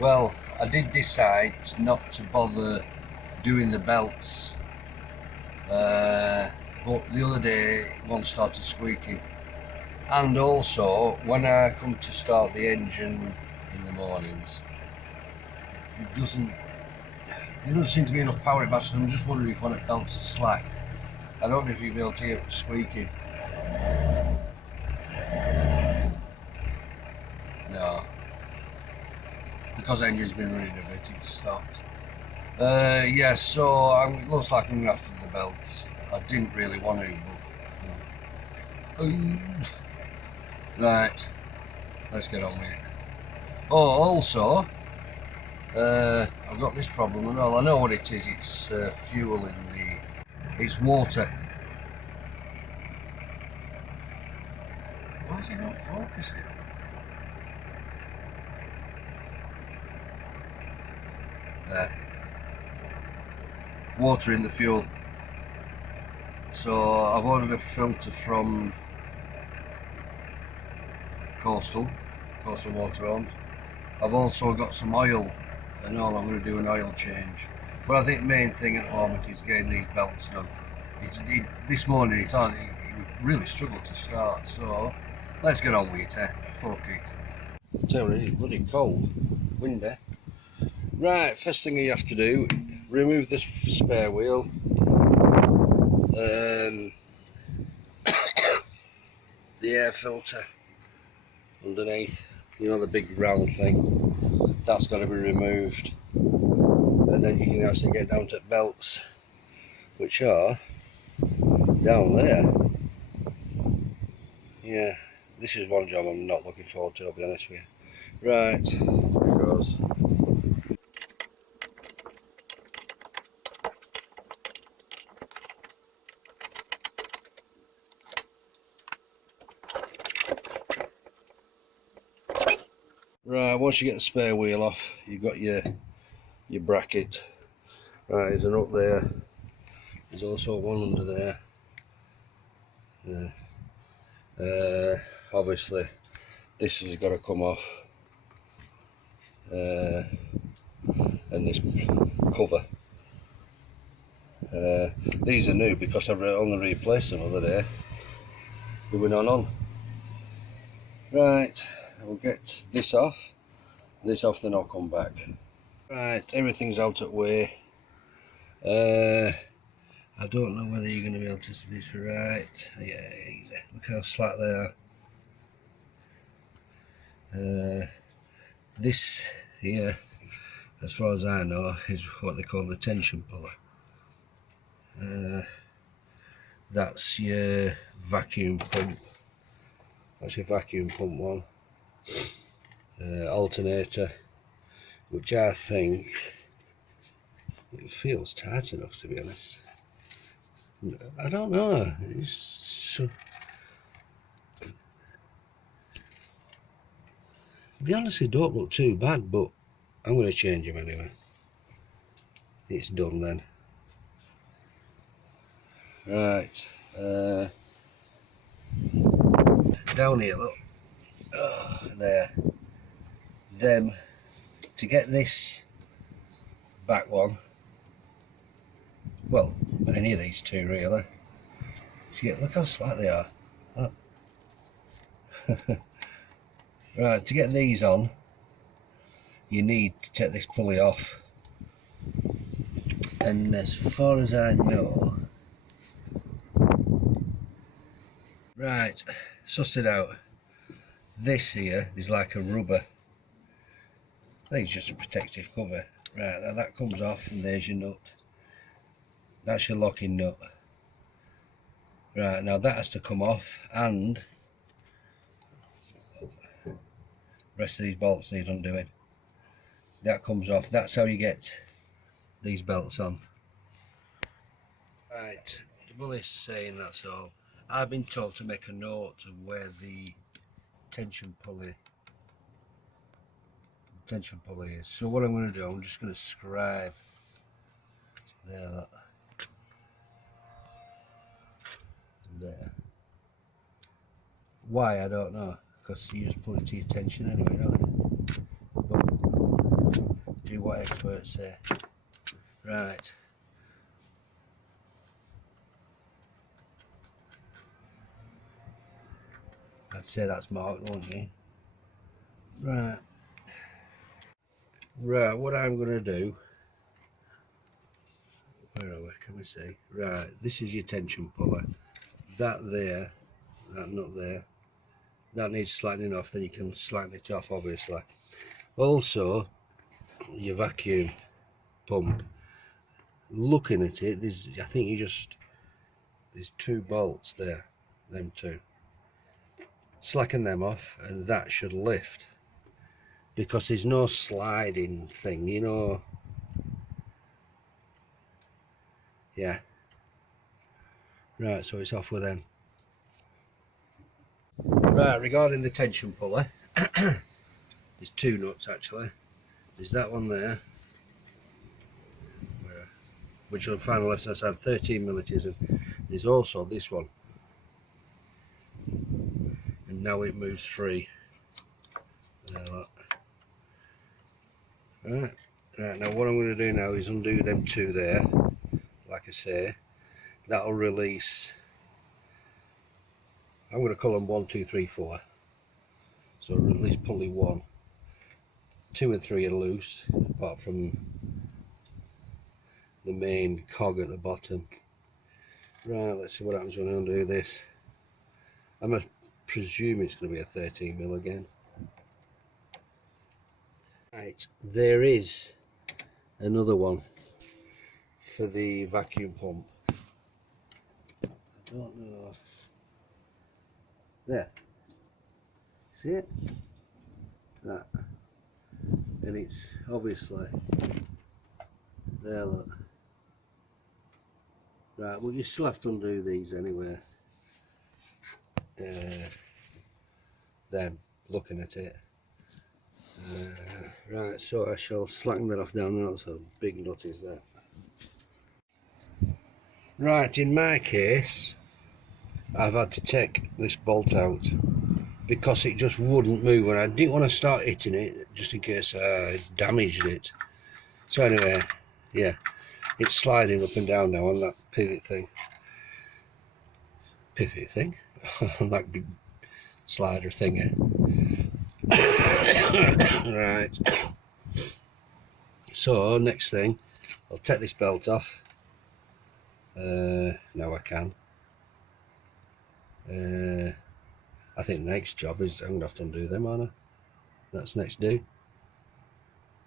Well, I did decide not to bother doing the belts, but the other day one started squeaking, and also when I come to start the engine in the mornings, there doesn't seem to be enough power in it, so I'm just wondering if one of the belts is slack. I don't know if you'll be able to hear it squeaking. No, because the engine's been running a bit, it's stopped. Yeah, so it looks like I'm going to have to do the belts. I didn't really want to, but... Right, let's get on with it. Oh, also, I've got this problem, and all I know what it is. It's fuel in it's water. Why is it not focusing? There. Water in the fuel. So I've ordered a filter from Coastal Water Homes. I've also got some oil, and all I'm going to do an oil change. But I think the main thing at the moment is getting these belts done. This morning it really struggled to start, so let's get on with it, fuck it. Tell you, it's bloody cold, windy. Right, first thing you have to do, remove this spare wheel. The air filter underneath, you know, the big round thing, that's got to be removed, and then you can actually get down to the belts, which are down there. Yeah, this is one job I'm not looking forward to, I'll be honest with you. Right, here it goes. Right, once you get the spare wheel off, you've got your bracket. Right, there's an up there. There's also one under there. Obviously, this has got to come off, and this cover. These are new because I've only replaced them the other day. They were not on. Right, we'll get this off, then I'll come back. Right, everything's out of the way. I don't know whether you're going to be able to see this right. Yeah, easy. Look how slack they are. This here, as far as I know, is what they call the tension puller. That's your vacuum pump. That's your vacuum pump one. Alternator, which I think it feels tight enough, to be honest. I don't know. They honestly don't look too bad, but I'm going to change them anyway. It's done then. Right. Down here, look. Oh, there. Then, to get this back one, well, any of these two really, look how slack they are. Oh. Right, to get these on, you need to take this pulley off, and as far as I know, right, suss it out, this here is like a rubber. I think it's just a protective cover. Right, now that comes off, and there's your nut. That's your locking nut. Right, now that has to come off, and the rest of these bolts need undoing. That comes off. That's how you get these belts on. Right, the bully's saying that's all. I've been told to make a note of where the tension pulley is. So what I'm going to do, I'm just going to scribe there, there. Why, I don't know, because you just pull it to your tension anyway, don't you? do what experts say. Right. I'd say that's marked, wouldn't you? Right. Right, what I'm going to do, where are we, can we see? Right, this is your tension puller. That there, that nut there, that needs slackening off, then you can slacken it off obviously. Also, your vacuum pump, looking at it, I think there's 2 bolts there, them 2. Slacken them off and that should lift, because there's no sliding thing, you know. Yeah. Right, so it's off with them. Right, regarding the tension puller, there's 2 nuts actually. There's that one there, which on the final left hand side 13mm, and there's also this one, and now it moves free. There, look. Right, now what I'm going to do now is undo them 2 there, like I say. That'll release, I'm going to call them 1, 2, 3, 4. So release pulley 1. 2 and 3 are loose, apart from the main cog at the bottom. Right, let's see what happens when I undo this. I must presume it's going to be a 13mm again. Right, there is another one for the vacuum pump. I don't know. There. See it? That. And it's obviously there, look. Right, well you still have to undo these anyway. Them, looking at it. Right, so I shall slacken that off down there. That's a big nut is that. Right, in my case, I've had to take this bolt out because it just wouldn't move, and I didn't want to start hitting it just in case I damaged it. So anyway, yeah, it's sliding up and down now on that pivot thing. That big slider thingy. Right, so next thing, I'll take this belt off. Now I can. I think the next job is I'm going to have to undo them, aren't I? That's next do.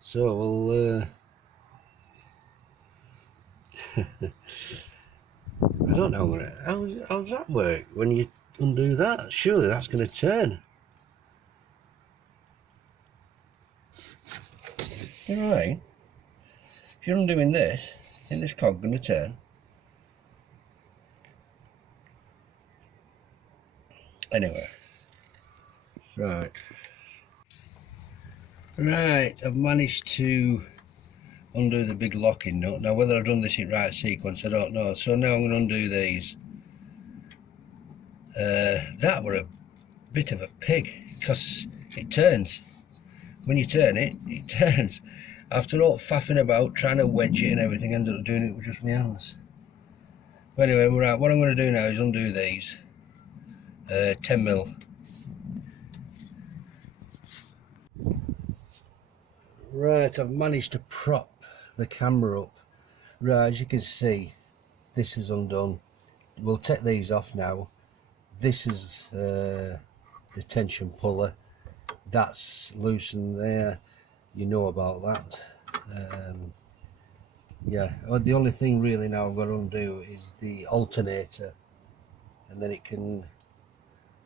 So we'll I don't know how does that work when you undo that? Surely that's going to turn. You know what I mean? If you're undoing this, isn't this cog going to turn? Anyway, right, I've managed to undo the big locking nut. Now whether I've done this in right sequence, I don't know. So now I'm going to undo these. That were a bit of a pig, because it turns. When you turn it, it turns. After all faffing about, trying to wedge it and everything, I ended up doing it with just my hands. But anyway, right, what I'm going to do now is undo these. 10mm. Right, I've managed to prop the camera up. Right, as you can see, this is undone. We'll take these off now. This is the tension puller. That's loosened there. You know about that. Yeah, the only thing really now I've got to undo is the alternator, and then it can,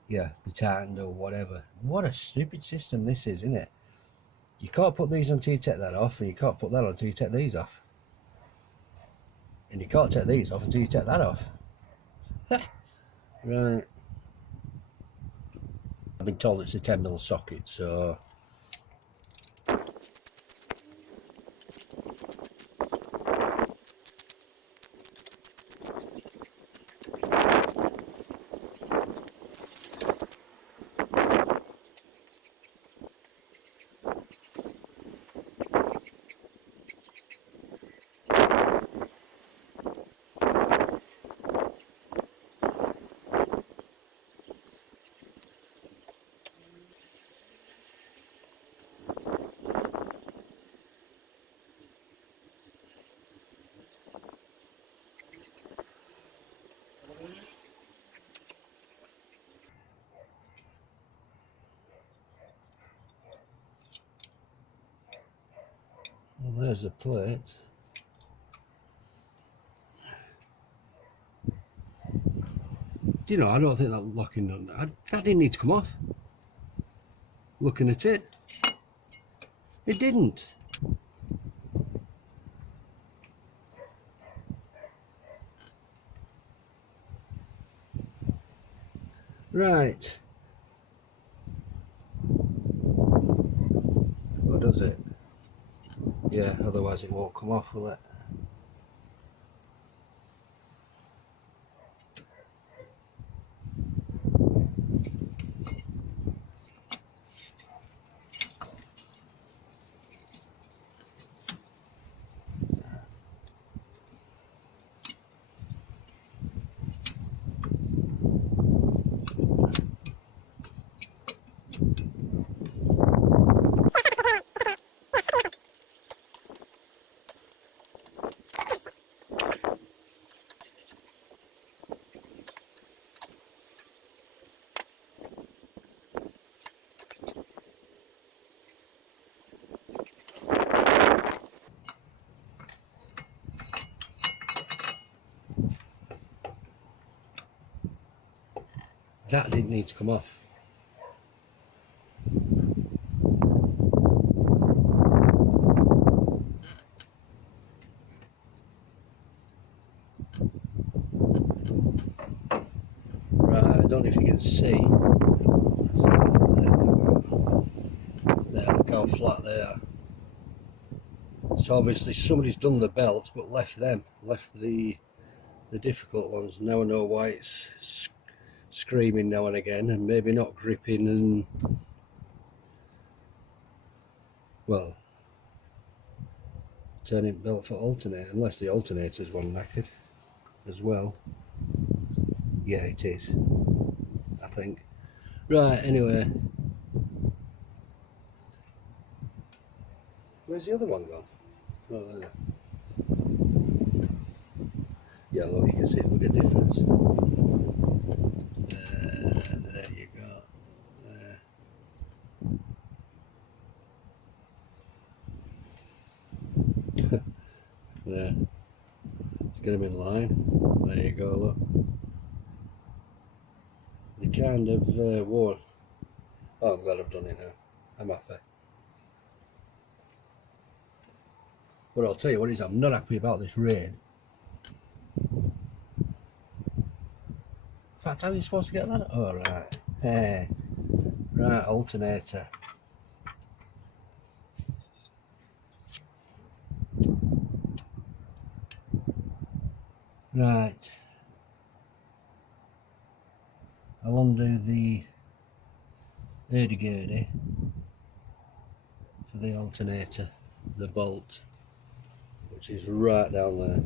yeah, be tightened or whatever. What a stupid system this is, isn't it? You can't put these until you take that off, and you can't put that on until you take these off, and you can't take these off until you take that off. Right, I've been told it's a 10mm socket, so Well, there's the plate. Do you know, I don't think that locking nut, that didn't need to come off. Looking at it, it didn't. Right. Or does it? Yeah, otherwise it won't come off, will it? That didn't need to come off. Right, I don't know if you can see. There, look how flat they are. So obviously somebody's done the belt but left the difficult ones. Now I know why it's screaming now and again, and maybe not gripping, and well, turning belt for alternator, unless the alternator's one knackered as well. Yeah, it is, I think. Right, anyway, where's the other one gone? Oh, there. Yeah, look, you can see look at the difference. There you go. There. Let's get them in line. There you go, look. They kind of worn. Oh, I'm glad I've done it now. I'm happy. But I'll tell you what it is, I'm not happy about this rain. In fact, how are you supposed to get that? Oh, right. Hey. Right, alternator. Right. I'll undo the hurdy-gurdy for the alternator, the bolt, which is right down there.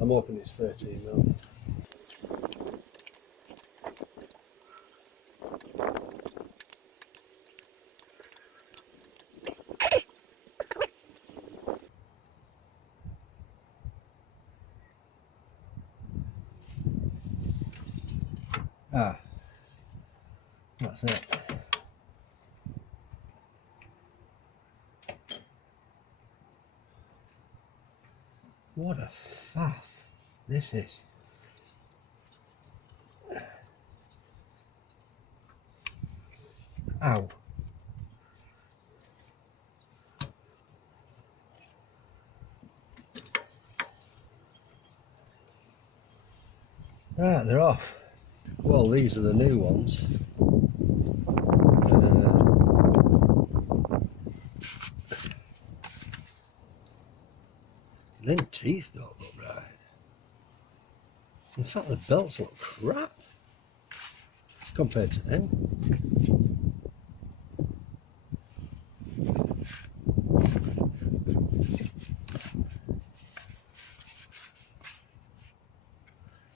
I'm hoping it's 13mm. Ah, that's it. What a faff this is. Ow. Right, they're off. Well, these are the new ones. Them teeth don't look right. In fact, the belts look crap compared to them.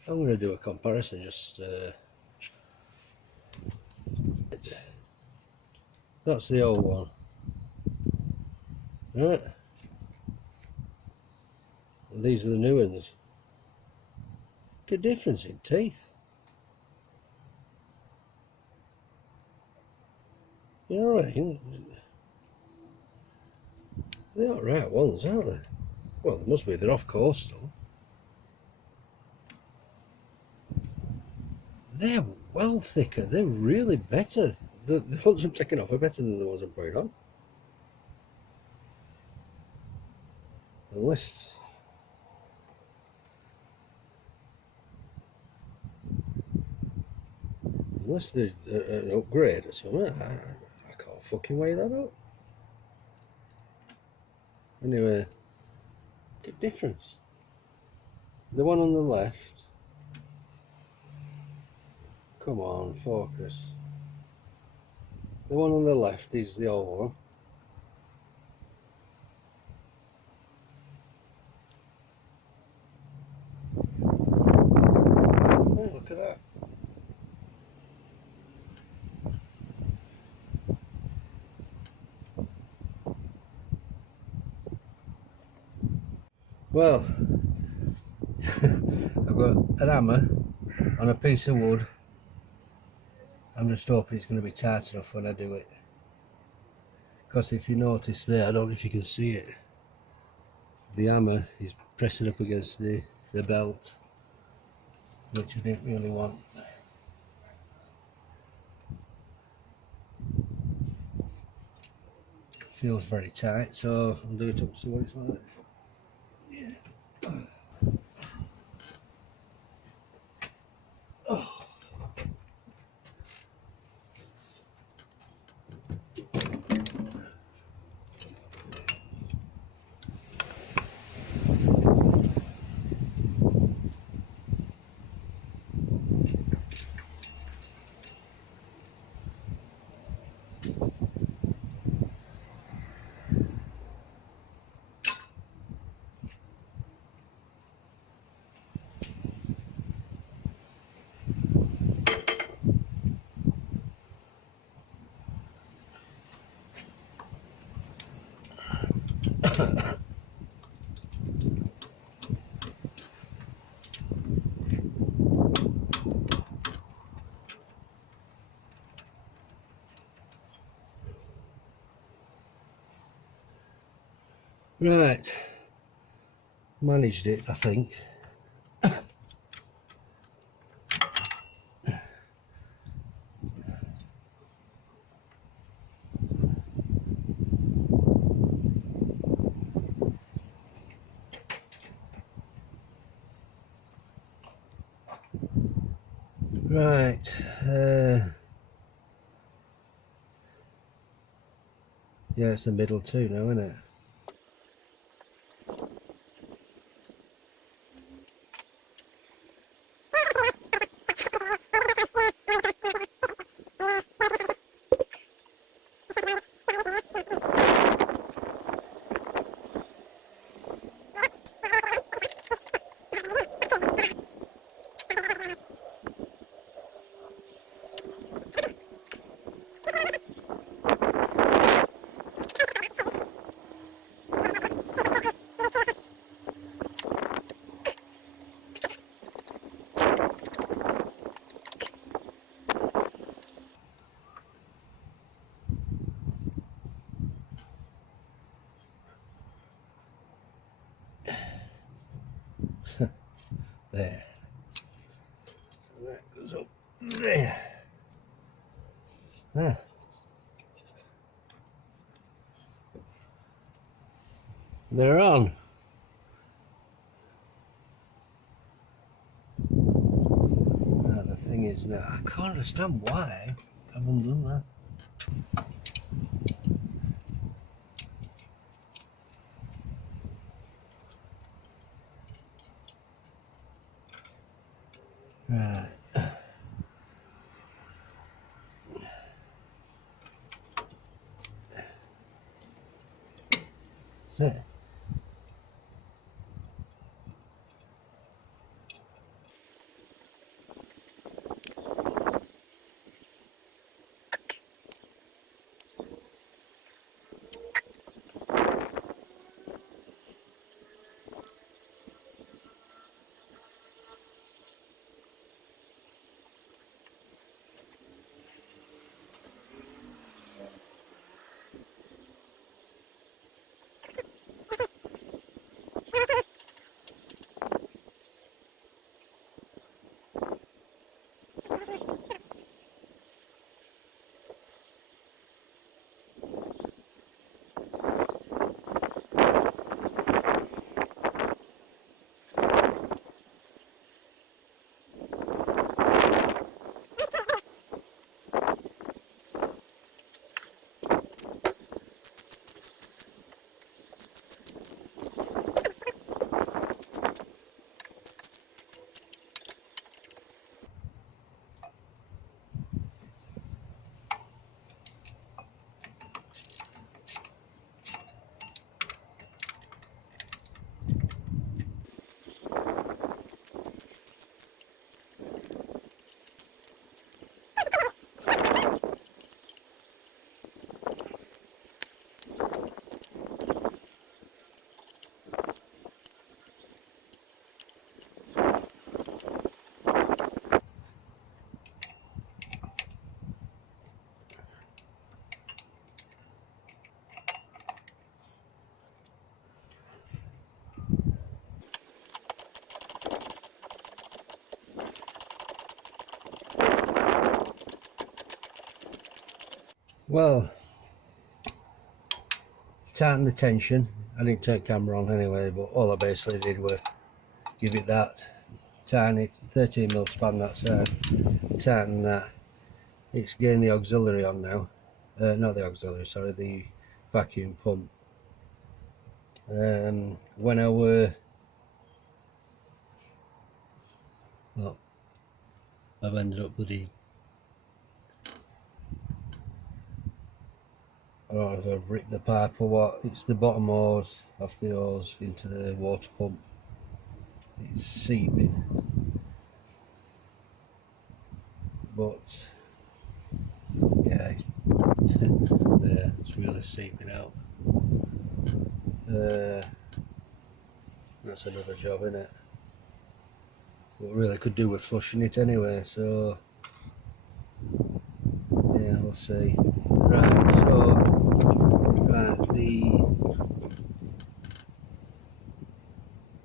I'm going to do a comparison, just that's the old one, right, and these are the new ones. Good difference in teeth, you know what I mean? They're alright ones, aren't they? Well, they must be, they're off coastal. They're well thicker, they're really better. The ones I'm taking off are better than the ones I'm putting on. Unless they're an upgrade or something, I can't fucking weigh that up. Anyway, good difference. The one on the left, come on, focus. The one on the left is the old one. Oh, look at that. Well, I've got an hammer on a piece of wood. I'm just hoping it's going to be tight enough when I do it. Because if you notice there, I don't know if you can see it, the hammer is pressing up against the belt, which I didn't really want. Feels very tight, so I'll do it up to see what it's like. Yeah. Oh. Right, managed it, I think. Right, yeah, it's the middle too now, isn't it? There. That goes up there. Ah. They're on. Ah, the thing is now, I can't understand why I haven't done that. Right. That's it. Well, tighten the tension. I didn't take camera on anyway, but all I basically did was give it that tiny 13mm span that side, tighten that. It's getting the auxiliary on now, not the auxiliary, sorry, the vacuum pump. When I were, look, I've ended up bloody, I don't know if I've ripped the pipe or what. It's the bottom hose off the hose into the water pump. It's seeping, but yeah, there, it's really seeping out. That's another job, isn't it? But really could do with flushing it anyway, so yeah, we'll see. Right, so the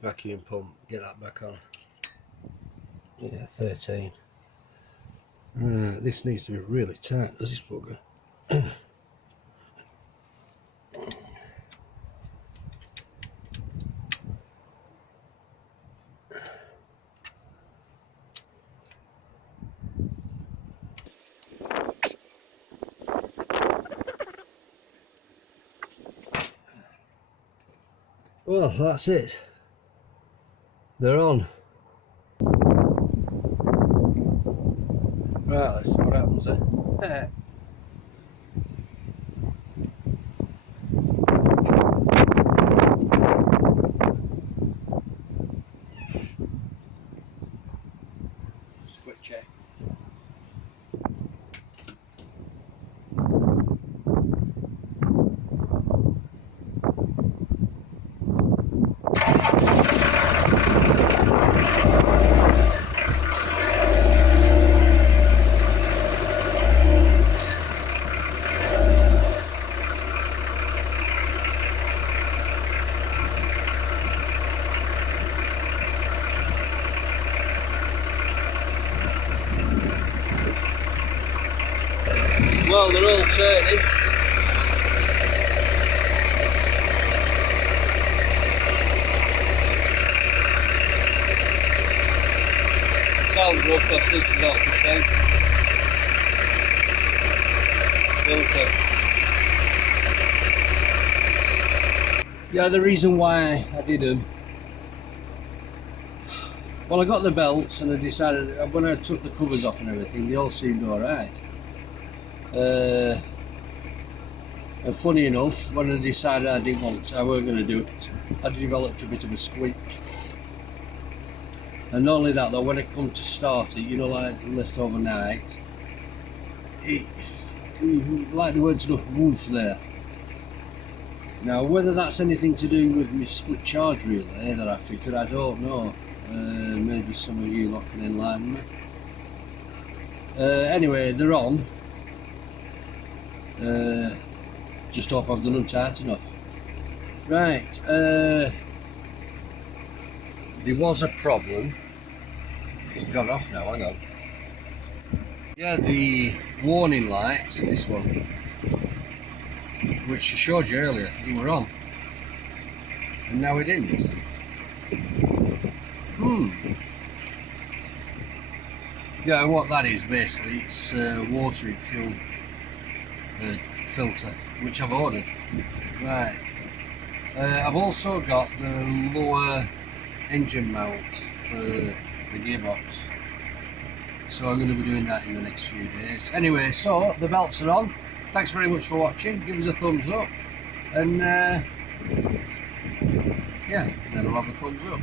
vacuum pump, get that back on. Yeah, 13. This needs to be really tight, does this bugger? Well, that's it. They're on. Right, let's see what happens there. Just a quick check. Well, they're all turning. Sounds rough, that's 69%. Filter. Yeah, the reason why I did them, well, I got the belts and I decided, when I took the covers off and everything, they all seemed alright. And funny enough, when I decided I weren't going to do it, I developed a bit of a squeak. And not only that though, when it come to start it, you know, like lift overnight, like there weren't enough woof there. Now whether that's anything to do with my split charge relay that I fitted, I don't know. Maybe some of you lot can enlighten me. Anyway, they're on. Just hope I've done them tight enough. Right, there was a problem. It's gone off now, hang on. Yeah, the warning light, this one, which I showed you earlier, they were on. And now it didn't. Yeah, and what that is basically, it's watering fuel filter, which I've ordered. Right. I've also got the lower engine mount for the gearbox, so I'm going to be doing that in the next few days. Anyway, so the belts are on. Thanks very much for watching. Give us a thumbs up, and yeah, then I'll have a thumbs up.